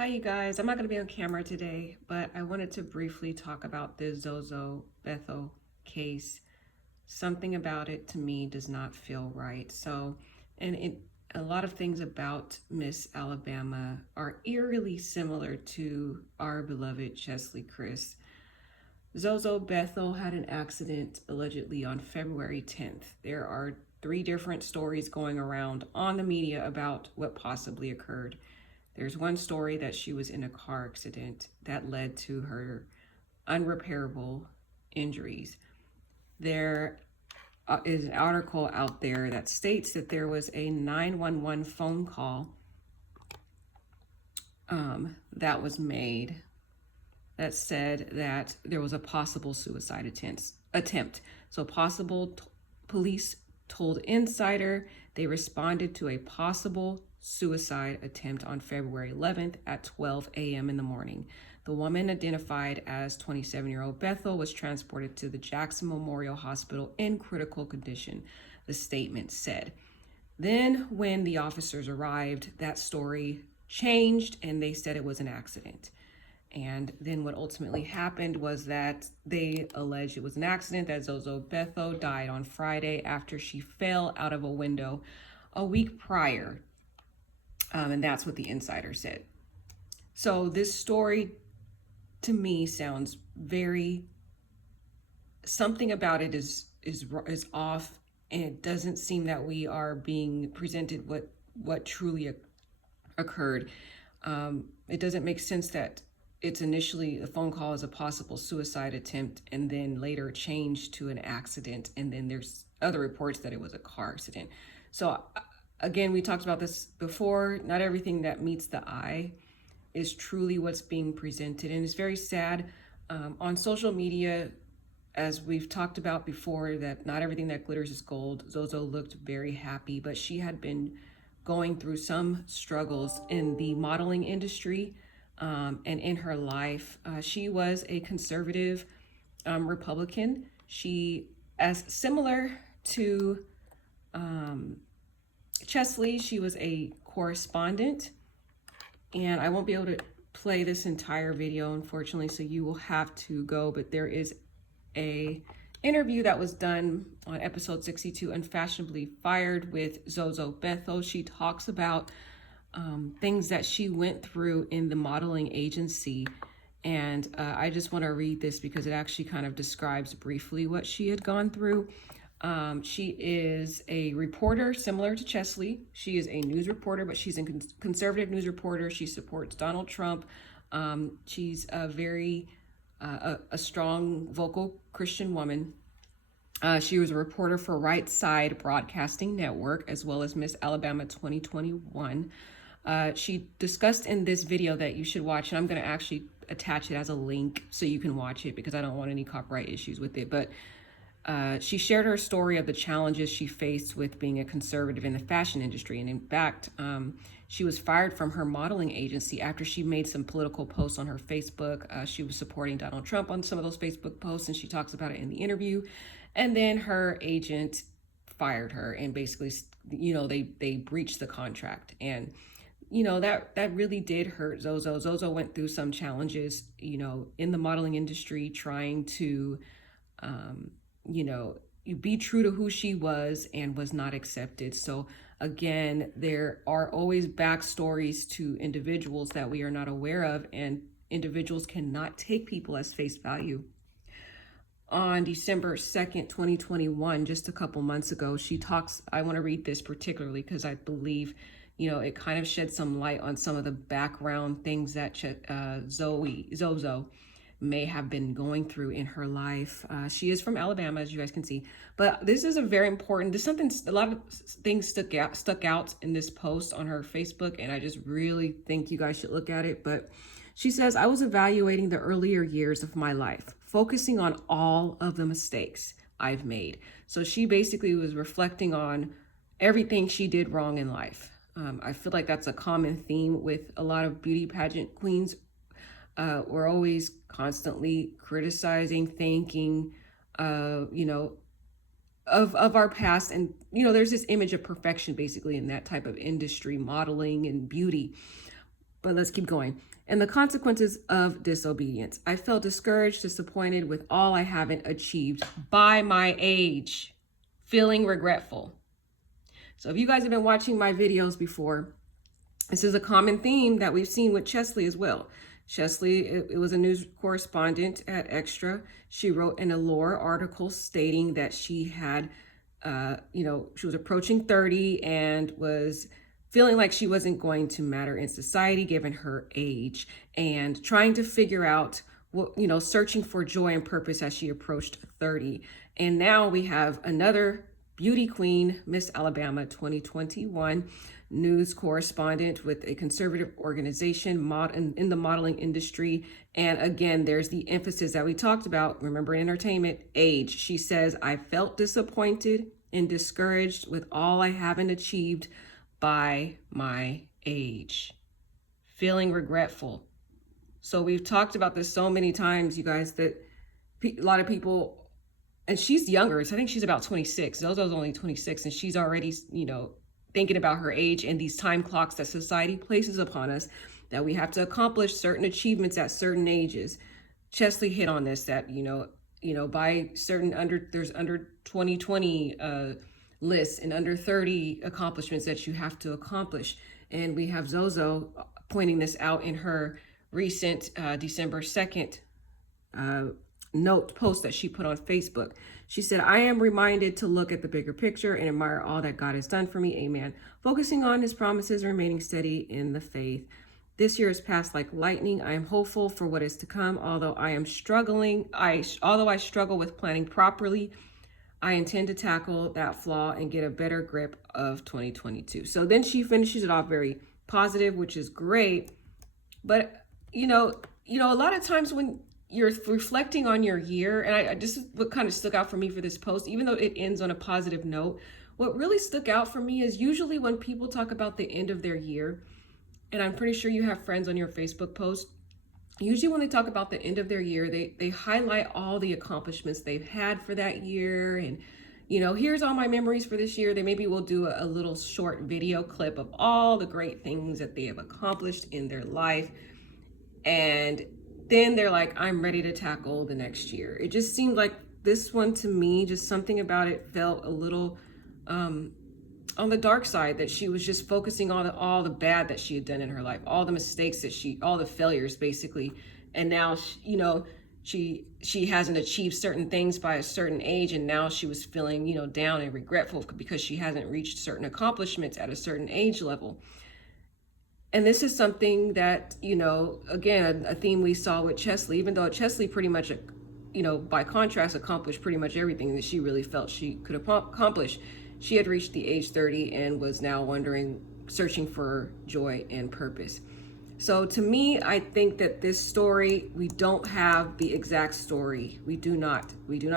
Hi, you guys. I'm not going to be on camera today, but I wanted to briefly talk about this Zozo Bethel case. Something about it to me does not feel right. A lot of things about Miss Alabama are eerily similar to our beloved Cheslie Kryst. Zozo Bethel had an accident allegedly on February 10th. There are three different stories going around on the media about what possibly occurred. There's one story that she was in a car accident that led to her unrepairable injuries. There is an article out there that states that there was a 911 phone call that was made that said that there was a possible suicide attempt. So police told Insider they responded to a possible suicide attempt on February 11th at 12 a.m. in the morning. The woman, identified as 27-year-old Bethel, was transported to the Jackson Memorial Hospital in critical condition, the statement said. Then, when the officers arrived, that story changed and they said it was an accident. And then what ultimately happened was that they alleged it was an accident, that Zozo Bethel died on Friday after she fell out of a window a week prior. And that's what the Insider said. So this story to me sounds something about it is off, and it doesn't seem that we are being presented what truly occurred. It doesn't make sense that it's initially a phone call as a possible suicide attempt and then later changed to an accident, and then there's other reports that it was a car accident. So again, we talked about this before. Not everything that meets the eye is truly what's being presented, and it's very sad. On social media, as we've talked about before, that not everything that glitters is gold. Zozo looked very happy, but she had been going through some struggles in the modeling industry, and in her life. She was a conservative Republican. She, as similar to Cheslie, she was a correspondent, and I won't be able to play this entire video, unfortunately, so you will have to go, but there is a interview that was done on episode 62, Unfashionably Fired, with Zozo Bethel. She talks about things that she went through in the modeling agency. And I just want to read this because it actually kind of describes briefly what she had gone through. She is a reporter similar to Cheslie. She is a news reporter, but she's a conservative news reporter. She supports Donald Trump. She's a strong, vocal Christian woman. She was a reporter for Right Side Broadcasting Network, as well as Miss Alabama 2021. She discussed in this video that you should watch, and I'm going to actually attach it as a link so you can watch it because I don't want any copyright issues with it. But she shared her story of the challenges she faced with being a conservative in the fashion industry. And in fact, she was fired from her modeling agency after she made some political posts on her Facebook. She was supporting Donald Trump on some of those Facebook posts, and she talks about it in the interview. And then her agent fired her, and basically, they breached the contract. And that really did hurt Zozo. Zozo went through some challenges, in the modeling industry, trying to, be true to who she was and was not accepted. So again, there are always backstories to individuals that we are not aware of, and individuals cannot take people as face value. On December 2nd, 2021, just a couple months ago, she talks, I want to read this particularly because I believe it kind of sheds some light on some of the background things that Zozo may have been going through in her life. She is from Alabama, as you guys can see. But this is a lot of things stuck out in this post on her Facebook, and I just really think you guys should look at it. But she says, I was evaluating the earlier years of my life, focusing on all of the mistakes I've made. So she basically was reflecting on everything she did wrong in life. I feel like that's a common theme with a lot of beauty pageant queens. We're always constantly criticizing, thinking, of our past. And, there's this image of perfection basically in that type of industry, modeling and beauty. But let's keep going. And the consequences of disobedience. I felt discouraged, disappointed with all I haven't achieved by my age, feeling regretful. So if you guys have been watching my videos before, this is a common theme that we've seen with Cheslie as well. Cheslie, it was a news correspondent at Extra. She wrote an Allure article stating that she had, she was approaching 30 and was feeling like she wasn't going to matter in society given her age, and trying to figure out what, searching for joy and purpose as she approached 30. And now we have another beauty queen, Miss Alabama 2021, news correspondent with a conservative organization in the modeling industry. And again, there's the emphasis that we talked about, remember, in entertainment, age. She says, I felt disappointed and discouraged with all I haven't achieved by my age, feeling regretful. So we've talked about this so many times, you guys, that a lot of people, and she's younger, so I think she's about 26. Zozo's only 26, and she's already, thinking about her age and these time clocks that society places upon us, that we have to accomplish certain achievements at certain ages. Cheslie hit on this, that, by certain there's under 2020 lists and under 30 accomplishments that you have to accomplish. And we have Zozo pointing this out in her recent December 2nd post that she put on Facebook. She said, I am reminded to look at the bigger picture and admire all that God has done for me. Amen. Focusing on his promises, remaining steady in the faith. This year has passed like lightning. I am hopeful for what is to come. Although I struggle with planning properly, I intend to tackle that flaw and get a better grip of 2022. So then she finishes it off very positive, which is great. But, a lot of times when you're reflecting on your year, and this is what kind of stuck out for me for this post, even though it ends on a positive note, what really stuck out for me is usually when people talk about the end of their year, and I'm pretty sure you have friends on your Facebook post, usually when they talk about the end of their year, they highlight all the accomplishments they've had for that year. And, here's all my memories for this year. They maybe will do a little short video clip of all the great things that they have accomplished in their life. And then they're like, I'm ready to tackle the next year. It just seemed like this one, to me, just something about it felt a little on the dark side, that she was just focusing on all the bad that she had done in her life, all the mistakes all the failures basically. And now, she hasn't achieved certain things by a certain age. And now she was feeling, down and regretful because she hasn't reached certain accomplishments at a certain age level. And this is something that, again, a theme we saw with Cheslie, even though Cheslie pretty much, by contrast, accomplished pretty much everything that she really felt she could accomplish. She had reached the age 30 and was now searching for joy and purpose. So to me, I think that this story, we don't have the exact story. We do not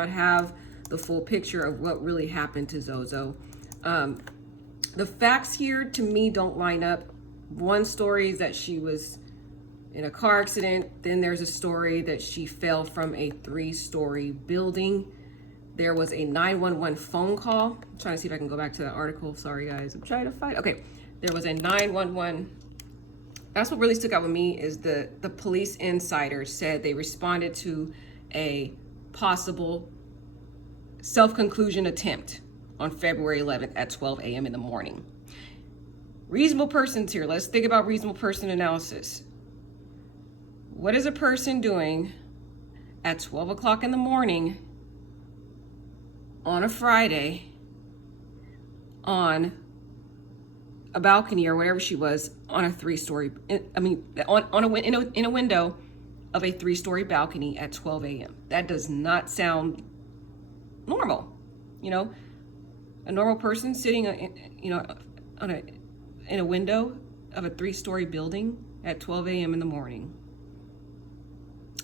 have the full picture of what really happened to Zozo. The facts here, to me, don't line up. One story is that she was in a car accident. Then there's a story that she fell from a 3-story building. There was a 911 phone call. I'm trying to see if I can go back to that article. Sorry, guys. I'm trying to find. Okay. There was a 911. That's what really stuck out with me, is the police insider said they responded to a possible self-conclusion attempt on February 11th at 12 a.m. in the morning. Reasonable persons here. Let's think about reasonable person analysis. What is a person doing at 12 o'clock in the morning on a Friday on a balcony or whatever she was on a 3-story, in a window of a 3-story balcony at 12 a.m. That does not sound normal. A normal person sitting, in a window of a 3-story building at 12 a.m. in the morning.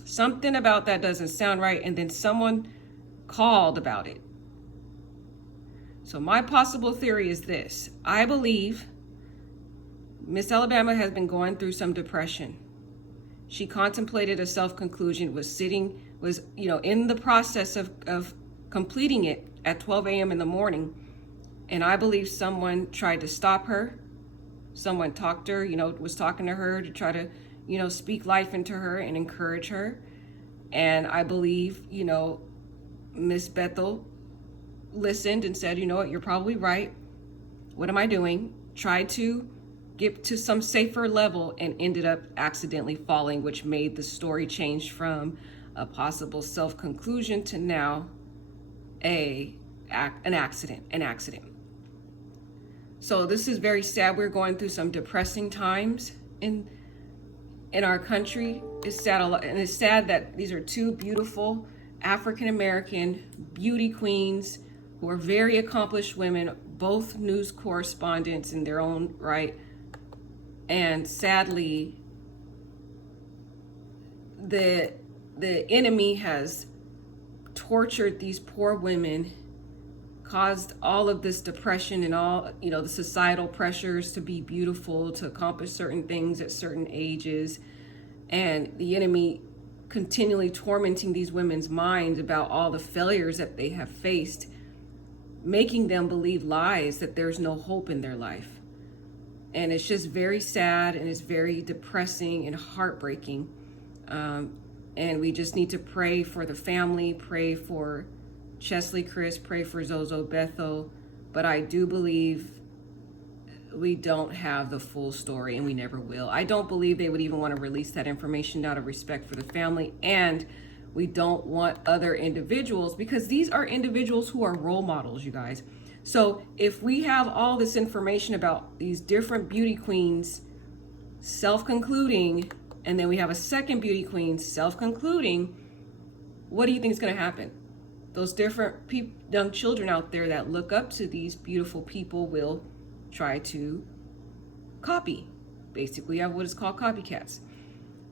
Something about that doesn't sound right. And then someone called about it. So my possible theory is this. I believe Miss Alabama has been going through some depression. She contemplated a self-conclusion, was in the process of completing it at 12 a.m. in the morning. And I believe someone tried to stop her, someone talked to her, you know, was talking to her to try to, you know, speak life into her and encourage her. And I believe, you know, Miss Bethel listened and said, you know what, you're probably right. What am I doing? Tried to get to some safer level and ended up accidentally falling, which made the story change from a possible self-conclusion to now an accident. So this is very sad. We're going through some depressing times in our country. It's sad a lot, and it's sad that these are two beautiful African-American beauty queens who are very accomplished women, both news correspondents in their own right. And sadly, the enemy has tortured these poor women, caused all of this depression and all, you know, the societal pressures to be beautiful, to accomplish certain things at certain ages. And the enemy continually tormenting these women's minds about all the failures that they have faced, making them believe lies that there's no hope in their life. And it's just very sad, and it's very depressing and heartbreaking. And we just need to pray for the family, pray for Cheslie, Kryst, pray for Zoe Bethel. But I do believe we don't have the full story, and we never will. I don't believe they would even want to release that information out of respect for the family. And we don't want other individuals, because these are individuals who are role models, you guys. So if we have all this information about these different beauty queens self-concluding, and then we have a second beauty queen self-concluding, what do you think is going to happen? Those different young children out there that look up to these beautiful people will try to copy. Basically, you have what is called copycats.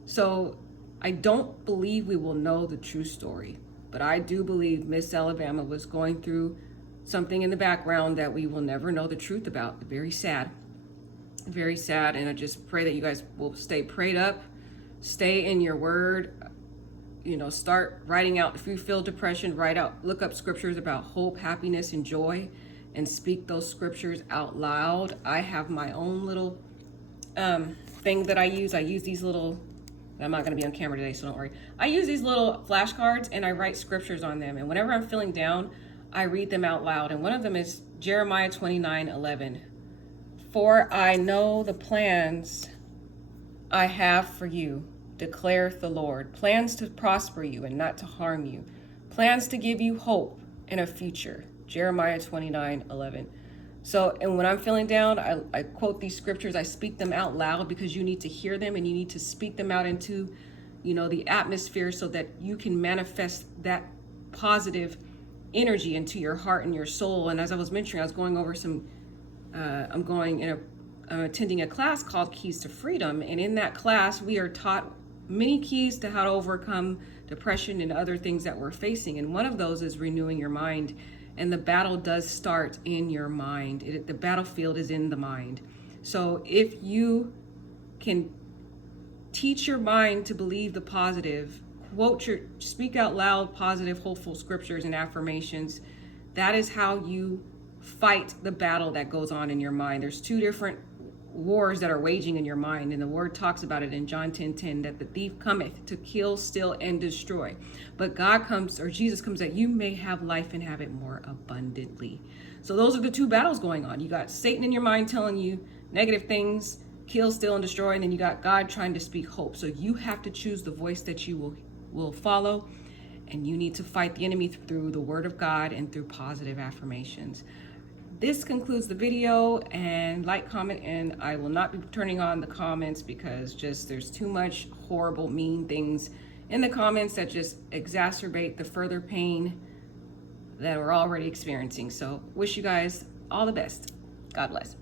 So I don't believe we will know the true story, but I do believe Miss Alabama was going through something in the background that we will never know the truth about. Very sad, and I just pray that you guys will stay prayed up, stay in your word, you know, start writing out. If you feel depression, look up scriptures about hope, happiness, and joy, and speak those scriptures out loud. I have my own little thing that I use these little, I'm not going to be on camera today, so don't worry. I use these little flashcards and I write scriptures on them, and whenever I'm feeling down, I read them out loud. And one of them is Jeremiah 29:11. For I know the plans I have for you, declareth the Lord. Plans to prosper you and not to harm you. Plans to give you hope and a future. Jeremiah 29:11. So, and when I'm feeling down, I quote these scriptures. I speak them out loud because you need to hear them, and you need to speak them out into, you know, the atmosphere, so that you can manifest that positive energy into your heart and your soul. And as I was mentioning, I was going over I'm attending a class called Keys to Freedom. And in that class, we are taught many keys to how to overcome depression and other things that we're facing. And one of those is renewing your mind. And the battle does start in your mind. The battlefield is in the mind. So if you can teach your mind to believe the positive, speak out loud positive, hopeful scriptures and affirmations, that is how you fight the battle that goes on in your mind. There's two different wars that are waging in your mind, and the word talks about it in John 10:10, that the thief cometh to kill, steal, and destroy. But God comes, or Jesus comes, that you may have life and have it more abundantly. So those are the two battles going on. You got Satan in your mind telling you negative things, kill, steal, and destroy, and then you got God trying to speak hope. So you have to choose the voice that you will follow, and you need to fight the enemy through the word of God and through positive affirmations. This concludes the video, and like, comment, and I will not be turning on the comments because there's too much horrible, mean things in the comments that just exacerbate the further pain that we're already experiencing. So wish you guys all the best. God bless.